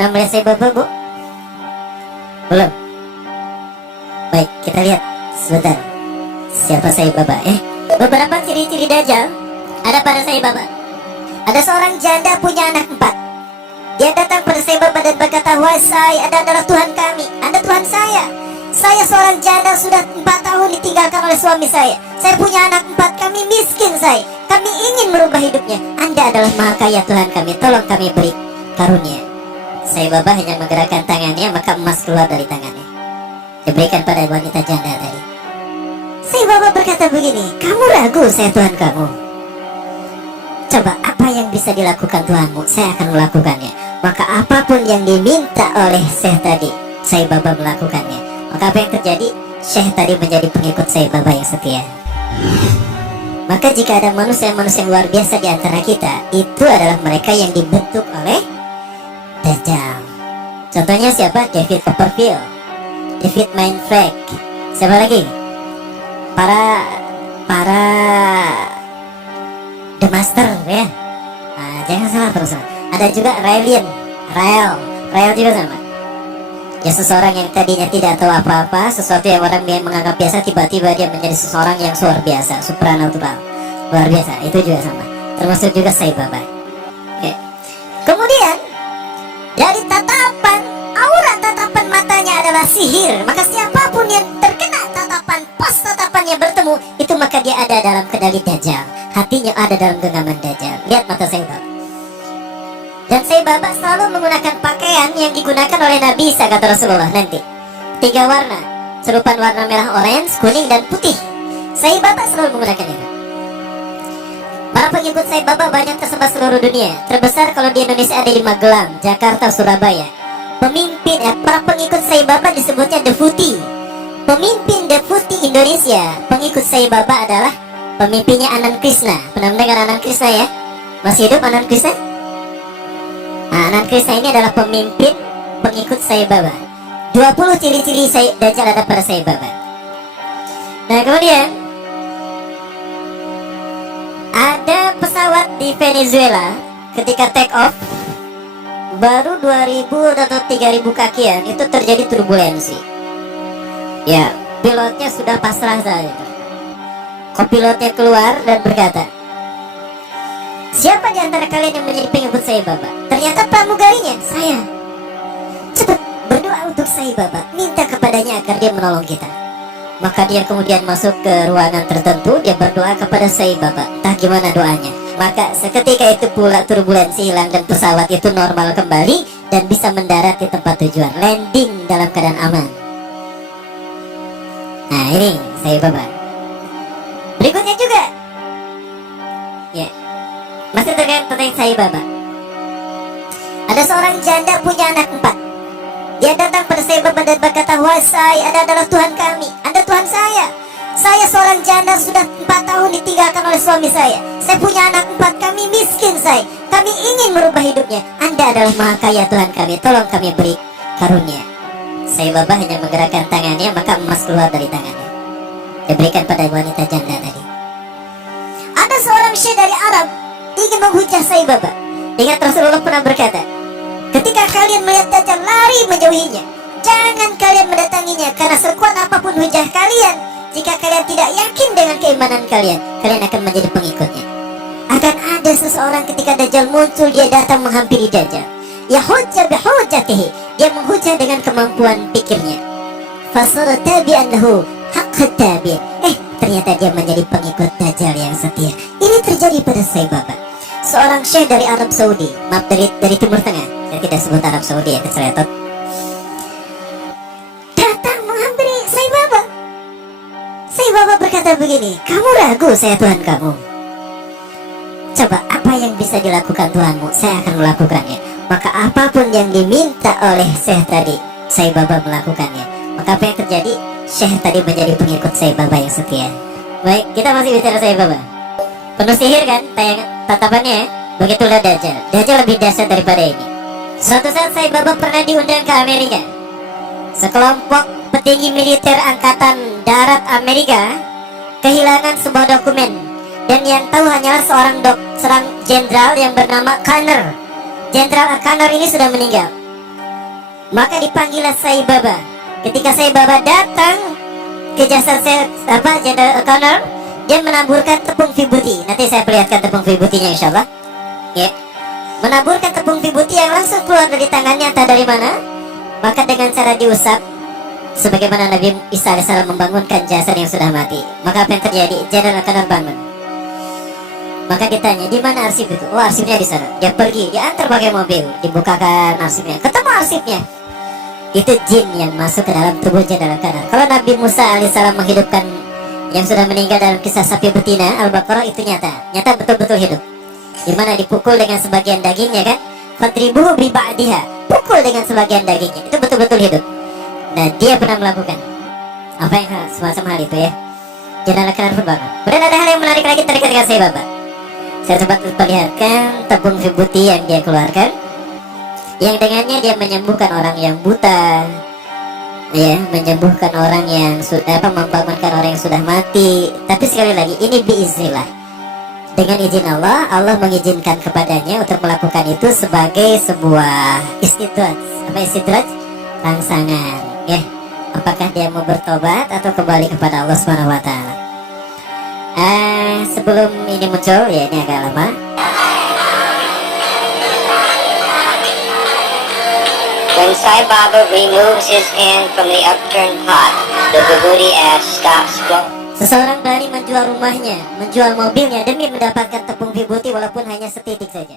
Pernah melihat Sai Baba, Bu? Belum? Baik, kita lihat sebentar siapa Sai Baba. Beberapa ciri-ciri Dajjal ada pada Sai Baba. Ada seorang janda punya anak 4. Dia datang pada Sai Baba dan berkata, "Wahai Sai, Anda adalah Tuhan kami, Anda Tuhan saya. Saya seorang janda sudah 4 tahun ditinggalkan oleh suami saya. Saya punya anak 4, kami miskin Sai. Kami ingin merubah hidupnya. Anda adalah maha kaya Tuhan kami, tolong kami beri karunia." Sai Baba hanya menggerakkan tangannya, maka emas keluar dari tangannya, diberikan pada wanita janda tadi. Sai Baba berkata begini, "Kamu ragu saya Tuhan kamu? Coba apa yang bisa dilakukan Tuhanmu, saya akan melakukannya." Maka apapun yang diminta oleh Syekh tadi, Sai Baba melakukannya. Maka apa yang terjadi? Syekh tadi menjadi pengikut Sai Baba yang setia. Maka jika ada manusia-manusia yang luar biasa di antara kita, itu adalah mereka yang dibentuk oleh Dajjal. Contohnya siapa? David Copperfield, David Mindfreak. Siapa lagi? Para The Master ya. Jangan salah terus. Ada juga Rael juga sama. Ya, seseorang yang tadinya tidak tahu apa-apa, sesuatu yang orang menganggap biasa, tiba-tiba dia menjadi seseorang yang luar biasa, supranatural, luar biasa. Itu juga sama. Termasuk juga Sai Baba. Oke. Kemudian dari tatapan, aura tatapan matanya adalah sihir. Maka siapapun yang terkena tatapan, pas tatapannya bertemu, itu maka dia ada dalam kendali Dajjal. Hatinya ada dalam genggaman Dajjal. Lihat mata Sai Baba. Dan Sai Baba selalu menggunakan pakaian yang digunakan oleh Nabi Isa, kata Rasulullah nanti. 3 warna, serupan warna merah, orange, kuning, dan putih. Sai Baba selalu menggunakan itu. Para pengikut Sai Baba banyak tersebar seluruh dunia. Terbesar kalau di Indonesia ada di Magelang, Jakarta, Surabaya. Para pengikut Sai Baba disebutnya Deputi. Pemimpin Deputi Indonesia, pengikut Sai Baba adalah pemimpinnya Anand Krishna. Pernah mendengar Anand Krishna ya? Masih hidup Anand Krishna? Anand Krishna ini adalah pemimpin pengikut Sai Baba. 20 ciri-ciri Dajjal ada pada Sai Baba. Nah, kemudian ada pesawat di Venezuela ketika take off, baru 2000 atau 3000 kakian, itu terjadi turbulensi. Ya, pilotnya sudah pasrah saja. Kopilotnya keluar dan berkata, "Siapa di antara kalian yang menjadi pengikut Sai Baba?" Ternyata pramugarinya, "Saya." "Cepat berdoa untuk Sai Baba, minta kepadanya agar dia menolong kita." Maka dia kemudian masuk ke ruangan tertentu, dia berdoa kepada Sai Baba. Entah gimana doanya. Maka seketika itu pula turbulensi hilang dan pesawat itu normal kembali dan bisa mendarat di tempat tujuan, landing dalam keadaan aman. Nah, ini Sai Baba. Berikutnya juga, ya, masih terkait tentang Sai Baba. Ada seorang janda punya anak 4. Dia datang pada Sai Baba dan berkata, "Wahai Sai, Anda adalah Tuhan kami, Anda Tuhan saya. Saya seorang janda sudah 4 tahun ditinggalkan oleh suami saya. Saya punya anak 4, kami miskin Sai. Kami ingin merubah hidupnya. Anda adalah maha kaya Tuhan kami, tolong kami beri karunia." Sai Baba hanya menggerakkan tangannya, maka emas keluar dari tangannya, diberikan pada wanita janda tadi. Ada seorang syekh dari Arab ingin menghujah Sai Baba. Ingat Rasulullah pernah berkata, "Ketika kalian melihat Dajjal, lari menjauhinya. Jangan kalian mendatanginya, karena sekuat apapun hujah kalian, jika kalian tidak yakin dengan keimanan kalian, kalian akan menjadi pengikutnya." Akan ada seseorang ketika Dajjal muncul, dia datang menghampiri Dajjal. Yahujja bihujjatihi, dia menghujah dengan kemampuan pikirnya. Fasara tabi'an lahu haqqa tabi'. Ternyata dia menjadi pengikut Dajjal yang setia. Ini terjadi pada Sai Baba. Seorang syekh dari Arab Saudi, maaf, dari Timur Tengah, saya tidak sebut Arab Saudi ya, keceletot, datang menghampiri Sai Baba. Sai Baba berkata begini, "Kamu ragu saya Tuhan kamu? Coba apa yang bisa dilakukan Tuhanmu, saya akan melakukannya." Maka apapun yang diminta oleh syekh tadi, Sai Baba melakukannya. Maka apa yang terjadi? Syekh tadi menjadi pengikut Sai Baba yang setia. Baik, kita masih bicara Sai Baba. Penuh sihir kan tatapannya ya? Begitulah Dajjal. Dajjal lebih dahsyat daripada ini. Suatu saat Sai Baba pernah diundang ke Amerika. Sekelompok petinggi militer angkatan darat Amerika kehilangan sebuah dokumen, dan yang tahu hanyalah seorang jenderal yang bernama Connor. Jenderal Connor ini sudah meninggal. Maka dipanggillah Sai Baba. Ketika Sai Baba datang ke jasa General O'Connor, dia menaburkan tepung vibuti. Nanti saya perlihatkan tepung vibutinya insyaallah. Ya, menaburkan tepung vibuti yang langsung keluar dari tangannya, entah dari mana. Maka dengan cara diusap, sebagaimana Nabi Isa AS membangunkan jasad yang sudah mati. Maka apa yang terjadi? General O'Connor bangun. Maka ditanya, di mana arsip itu? Oh, arsipnya di sana. Dia pergi, diantar pakai mobil, dibukakan arsipnya, ketemu arsipnya. Itu jin yang masuk ke dalam tubuh General O'Connor. Kalau Nabi Musa alaihissalam menghidupkan yang sudah meninggal dalam kisah sapi betina Al-Baqarah, itu nyata betul-betul hidup. Dimana dipukul dengan sebagian dagingnya kan? Fatribuhu bi ba'diha, pukul dengan sebagian dagingnya, itu betul-betul hidup. Nah, dia pernah melakukan apa yang semacam hal itu ya. General O'Connor pun bangun. Kemudian ada hal yang menarik lagi terkait dengan Sai Baba. Saya sempat perlihatkan tepung vibuti yang dia keluarkan, yang dengannya dia menyembuhkan orang yang buta, ya, menyembuhkan orang yang sudah membangunkan orang yang sudah mati. Tapi sekali lagi, ini biiznillah, dengan izin Allah. Allah mengizinkan kepadanya untuk melakukan itu sebagai sebuah istidraj. Apa istidraj? Rangsangan, ya. Apakah dia mau bertobat atau kembali kepada Allah Subhanahu wa taala? Sebelum ini muncul, ya ini agak lama. When Sai Baba removes his hand from the upturned pot, the vibhuti ash stops flowing. Seseorang berani menjual rumahnya, menjual mobilnya demi mendapatkan tepung vibuti walaupun hanya setitik saja.